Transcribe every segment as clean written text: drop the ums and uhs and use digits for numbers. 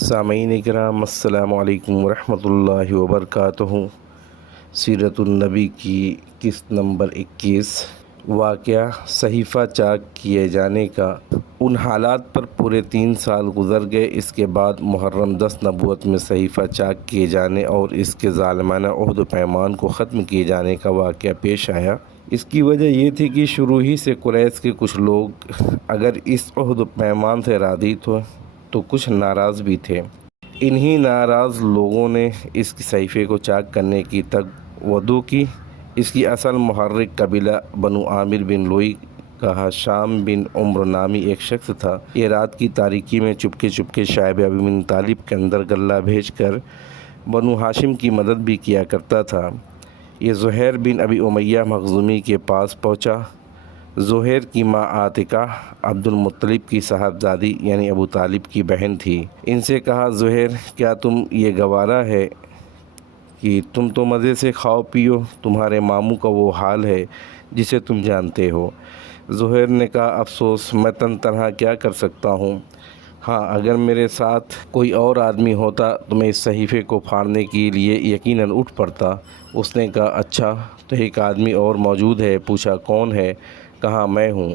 سامعین کرام السلام علیکم ورحمۃ اللہ وبرکاتہ۔ سیرت النبی کی قسط نمبر 21 واقعہ صحیفہ چاک کیے جانے کا۔ ان حالات پر پورے 3 سال گزر گئے۔ اس کے بعد محرم 10 نبوت میں صحیفہ چاک کیے جانے اور اس کے ظالمانہ عہد و پیمان کو ختم کیے جانے کا واقعہ پیش آیا۔ اس کی وجہ یہ تھی کہ شروع ہی سے قریش کے کچھ لوگ اگر اس عہد و پیمان سے راضی تو کچھ ناراض بھی تھے۔ انہی ناراض لوگوں نے اس صحیفے کو چاک کرنے کی تگودو کی۔ اس کی اصل محرک قبیلہ بنو عامر بن لوئی کا حشام بن عمرو نامی ایک شخص تھا۔ یہ رات کی تاریکی میں چپکے شعیب بن طالب کے اندر غلہ بھیج کر بنو ہاشم کی مدد بھی کیا کرتا تھا۔ یہ زہیر بن ابی امیہ مخزومی کے پاس پہنچا۔ زہیر کی ماں عاتکہ عبد المطلب کی صاحبزادی یعنی ابو طالب کی بہن تھی۔ ان سے کہا، زہیر کیا تم یہ گوارا ہے کہ تم تو مزے سے کھاؤ پیو، تمہارے ماموں کا وہ حال ہے جسے تم جانتے ہو۔ زہیر نے کہا، افسوس، میں تنہا کیا کر سکتا ہوں۔ ہاں، اگر میرے ساتھ کوئی اور آدمی ہوتا تو میں اس صحیفے کو پھاڑنے کے لیے یقیناً اٹھ پڑتا۔ اس نے کہا، اچھا تو ایک آدمی اور موجود ہے؟ پوچھا، کون ہے؟ کہا، میں ہوں۔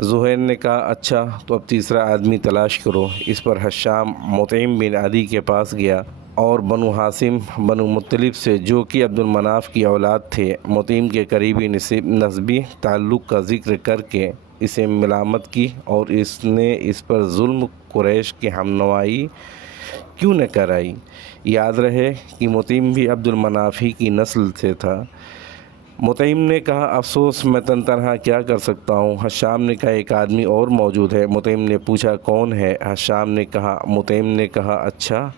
زہیر نے کہا، اچھا تو اب تیسرا آدمی تلاش کرو۔ اس پر حشام مطعم بن عدی کے پاس گیا اور بنو ہاشم بنو مطلب سے، جو کہ عبد المناف کی اولاد تھے، مطعم کے قریبی نسبی تعلق کا ذکر کر کے اسے ملامت کی اور اس نے اس پر ظلم قریش کی ہمنوائی کیوں نہ کرائی۔ یاد رہے کہ مطعم بھی عبد المناف ہی کی نسل سے تھا۔ مطعم نے کہا، افسوس، میں تنہا کیا کر سکتا ہوں۔ حشام نے کہا، ایک آدمی اور موجود ہے۔ مطعم نے پوچھا، کون ہے؟ حشام نے کہا۔ مطعم نے کہا، اچھا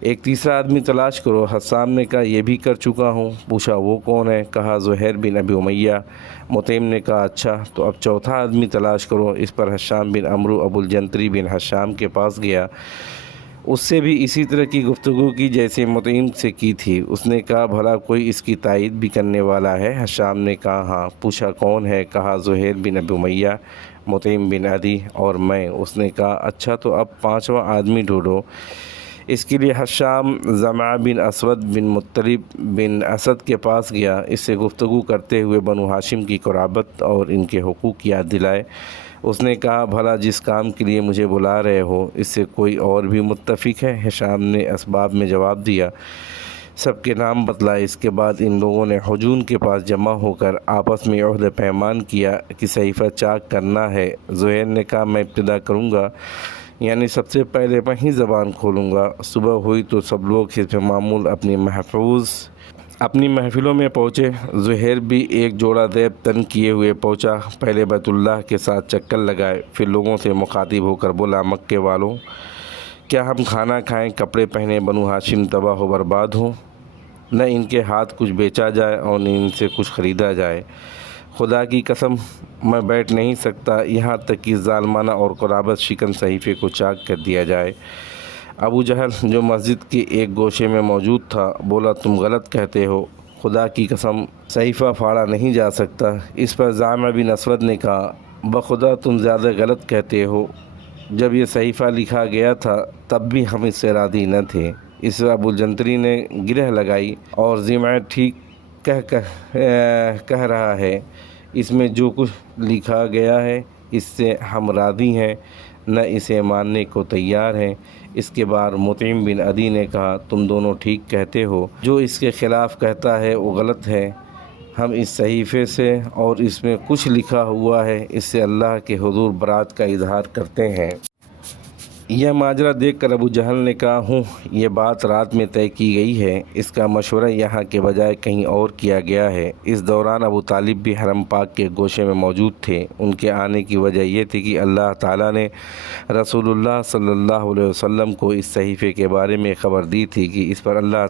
ایک تیسرا آدمی تلاش کرو۔ حشام نے کہا، یہ بھی کر چکا ہوں۔ پوچھا، وہ کون ہے؟ کہا، زہیر بن ابی امیہ۔ مطعم نے کہا، اچھا تو اب چوتھا آدمی تلاش کرو۔ اس پر حشام بن عمرو ابو الجنتری بن حشام کے پاس گیا۔ اس سے بھی اسی طرح کی گفتگو کی جیسے مطعم سے کی تھی۔ اس نے کہا، بھلا کوئی اس کی تائید بھی کرنے والا ہے؟ حشام نے کہا، ہاں۔ پوچھا، کون ہے؟ کہا، زہیر بن ابی امیہ، مطعم بن عدی اور میں۔ اس نے کہا، اچھا تو اب 5واں آدمی ڈھونڈو۔ اس کے لیے حشام زمعہ بن اسود بن مطلب بن اسد کے پاس گیا۔ اس سے گفتگو کرتے ہوئے بنو ہاشم کی قرابت اور ان کے حقوق یاد دلائے۔ اس نے کہا، بھلا جس کام کے لیے مجھے بلا رہے ہو اس سے کوئی اور بھی متفق ہے؟ حشام نے اسباب میں جواب دیا، سب کے نام بتلائے۔ اس کے بعد ان لوگوں نے حجون کے پاس جمع ہو کر آپس میں عہد پیمان کیا کہ صحیفہ چاک کرنا ہے۔ زہیر نے کہا، میں ابتدا کروں گا، یعنی سب سے پہلے میں ہی زبان کھولوں گا۔ صبح ہوئی تو سب لوگ حسب معمول اپنی محفلوں میں پہنچے۔ زہیر بھی ایک جوڑا دیب تن کیے ہوئے پہنچا۔ پہلے بیت اللہ کے ساتھ چکر لگائے، پھر لوگوں سے مخاطب ہو کر بولا، مکے والوں، کیا ہم کھانا کھائیں، کپڑے پہنے، بنو ہاشم تباہ و برباد ہوں؟ نہ ان کے ہاتھ کچھ بیچا جائے اور نہ ان سے کچھ خریدا جائے۔ خدا کی قسم میں بیٹھ نہیں سکتا یہاں تک کہ ظالمانہ اور قرابت شکن صحیفے کو چاک کر دیا جائے۔ ابو جہل جو مسجد کے ایک گوشے میں موجود تھا بولا، تم غلط کہتے ہو، خدا کی قسم صحیفہ پھاڑا نہیں جا سکتا۔ اس پر زمعہ بن اسود نے کہا، بخدا تم زیادہ غلط کہتے ہو، جب یہ صحیفہ لکھا گیا تھا تب بھی ہم اس سے راضی نہ تھے۔ اس پر ابو الجنتری نے گرہ لگائی اور زمعہ ٹھیک کہہ رہا ہے، اس میں جو کچھ لکھا گیا ہے اس سے ہم راضی ہیں، نہ اسے ماننے کو تیار ہیں۔ اس کے بعد مطعم بن عدی نے کہا، تم دونوں ٹھیک کہتے ہو، جو اس کے خلاف کہتا ہے وہ غلط ہے۔ ہم اس صحیفے سے اور اس میں کچھ لکھا ہوا ہے اس سے اللہ کے حضور برات کا اظہار کرتے ہیں۔ یہ ماجرا دیکھ کر ابو جہل نے کہا، یہ بات رات میں طے کی گئی ہے، اس کا مشورہ یہاں کے بجائے کہیں اور کیا گیا ہے۔ اس دوران ابو طالب بھی حرم پاک کے گوشے میں موجود تھے۔ ان کے آنے کی وجہ یہ تھی کہ اللہ تعالیٰ نے رسول اللہ صلی اللہ علیہ وسلم کو اس صحیفے کے بارے میں خبر دی تھی کہ اس پر اللہ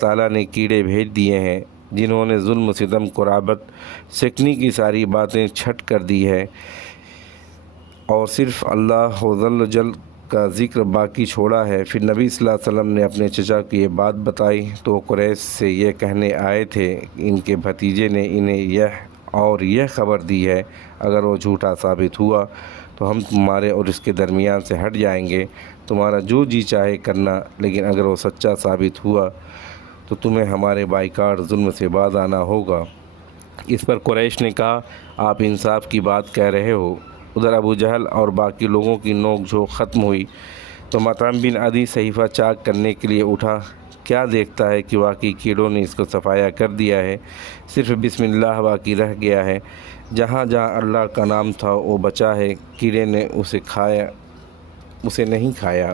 تعالیٰ نے کیڑے بھیج دیے ہیں جنہوں نے ظلم و ستم، قرابت، سکنی کی ساری باتیں چھٹ کر دی ہے اور صرف اللہ جل جل کا ذکر باقی چھوڑا ہے۔ پھر نبی صلی اللہ علیہ وسلم نے اپنے چچا کو یہ بات بتائی تو قریش سے یہ کہنے آئے تھے ان کے بھتیجے نے انہیں یہ خبر دی ہے، اگر وہ جھوٹا ثابت ہوا تو ہم تمہارے اور اس کے درمیان سے ہٹ جائیں گے، تمہارا جو جی چاہے کرنا، لیکن اگر وہ سچا ثابت ہوا تو تمہیں ہمارے بائیکاٹ ظلم سے باز آنا ہوگا۔ اس پر قریش نے کہا، آپ انصاف کی بات کہہ رہے ہو۔ ادھر ابو جہل اور باقی لوگوں کی نوک جھوک ختم ہوئی تو مطعم بن عدی صحیفہ چاک کرنے کے لیے اٹھا۔ کیا دیکھتا ہے کہ واقعی کیڑوں نے اس کو صفایا کر دیا ہے، صرف بسم اللہ باقی رہ گیا ہے۔ جہاں جہاں اللہ کا نام تھا وہ بچا ہے، کیڑے نے اسے نہیں کھایا۔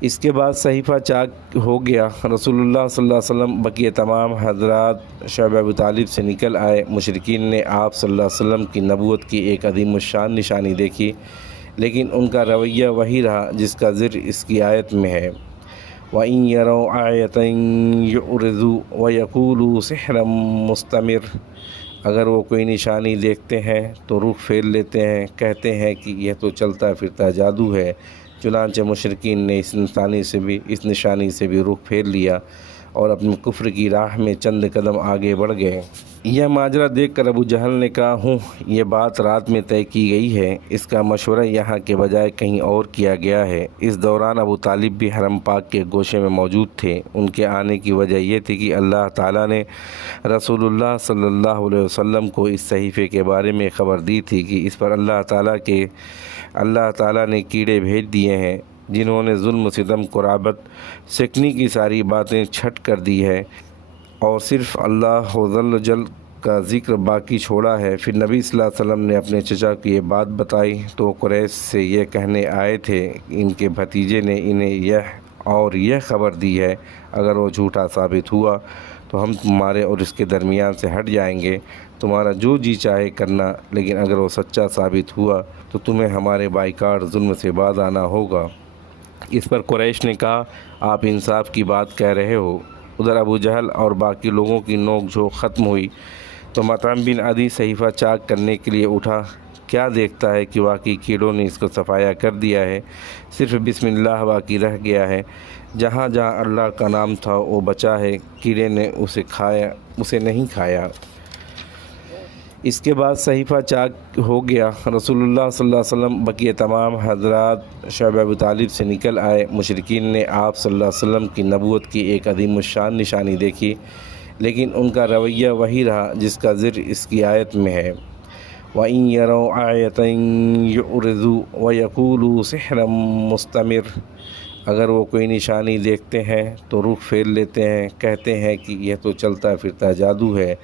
اس کے بعد صحیفہ چاک ہو گیا۔ رسول اللہ صلی اللہ علیہ وسلم بقیہ تمام حضرات شعب ابو طالب سے نکل آئے۔ مشرکین نے آپ صلی اللہ علیہ وسلم کی نبوت کی ایک عظیم الشان نشانی دیکھی، لیکن ان کا رویہ وہی رہا جس کا ذکر اس کی آیت میں ہے۔ وَإِن يَرَوْا آیَةً يُعْرِضُوا وَيَقُولُوا سِحْرٌ مُسْتَمِرٌ، اگر وہ کوئی نشانی دیکھتے ہیں تو رخ پھیر لیتے ہیں، کہتے ہیں کہ یہ تو چلتا پھرتا جادو ہے۔ چنانچہ مشرکین نے اس نشانی سے بھی رخ پھیر لیا اور اپنے کفر کی راہ میں چند قدم آگے بڑھ گئے۔ یہ ماجرا دیکھ کر ابو جہل نے کہا، یہ بات رات میں طے کی گئی ہے، اس کا مشورہ یہاں کے بجائے کہیں اور کیا گیا ہے۔ اس دوران ابو طالب بھی حرم پاک کے گوشے میں موجود تھے۔ ان کے آنے کی وجہ یہ تھی کہ اللہ تعالیٰ نے رسول اللہ صلی اللہ علیہ وسلم کو اس صحیفے کے بارے میں خبر دی تھی کہ اس پر اللہ تعالیٰ نے کیڑے بھیج دیے ہیں، جنہوں نے ظلم ستم قرابت سکنی کی ساری باتیں چھٹ کر دی ہے اور صرف اللہ جل جل کا ذکر باقی چھوڑا ہے۔ پھر نبی صلی اللہ علیہ وسلم نے اپنے چچا کو یہ بات بتائی تو قریش سے یہ کہنے آئے تھے ان کے بھتیجے نے انہیں یہ خبر دی ہے، اگر وہ جھوٹا ثابت ہوا تو ہم تمہارے اور اس کے درمیان سے ہٹ جائیں گے، تمہارا جو جی چاہے کرنا، لیکن اگر وہ سچا ثابت ہوا تو تمہیں ہمارے بائیکاٹ ظلم سے باز آنا ہوگا۔ اس پر قریش نے کہا، آپ انصاف کی بات کہہ رہے ہو۔ ادھر ابو جہل اور باقی لوگوں کی نوک جھوک ختم ہوئی تو مطعم بن عدی صحیفہ چاک کرنے کے لیے اٹھا۔ کیا دیکھتا ہے کہ واقعی کیڑوں نے اس کو صفایا کر دیا ہے، صرف بسم اللہ باقی رہ گیا ہے۔ جہاں جہاں اللہ کا نام تھا وہ بچا ہے، کیڑے نے اسے نہیں کھایا۔ اس کے بعد صحیفہ چاک ہو گیا۔ رسول اللہ صلی اللہ علیہ وسلم بقیہ تمام حضرات شعب ابو طالب سے نکل آئے۔ مشرکین نے آپ صلی اللہ علیہ وسلم کی نبوت کی ایک عظیم الشان نشانی دیکھی، لیکن ان کا رویہ وہی رہا جس کا ذکر اس کی آیت میں ہے۔ وَإِن يَرَوْا آیَةً يُعْرِضُوا وَيَقُولُوا سِحْرٌ مُسْتَمِرٌ، اگر وہ کوئی نشانی دیکھتے ہیں تو رخ پھیر لیتے ہیں، کہتے ہیں کہ یہ تو چلتا پھرتا جادو ہے۔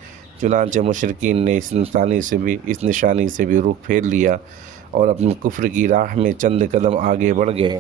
چنانچہ مشرکین نے اس نشانی سے بھی رخ پھیر لیا اور اپنے کفر کی راہ میں چند قدم آگے بڑھ گئے۔